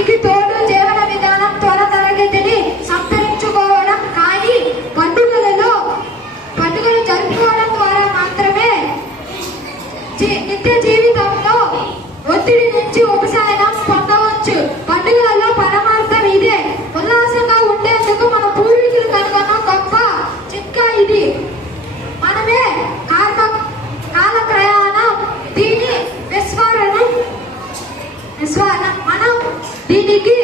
దానికి తోడు జీవన విధానం త్వర తరగతిని సంతరించుకోవడం. కానీ పండుగలు జరుపుకోవడం ద్వారా మాత్రమే నిత్య జీవితంలో ఒత్తిడి నుంచి ఉపశమనం పొందవచ్చు. పండుగలలో పరమార్థం ఇదే. ఉల్లాసంగా ఉండేందుకు మన పూర్వీకులు కనుగొన్న గొప్ప చిట్కా ఇది. మనమే కాలక్రయాణం దీని విస్మరణం మనం దీనికి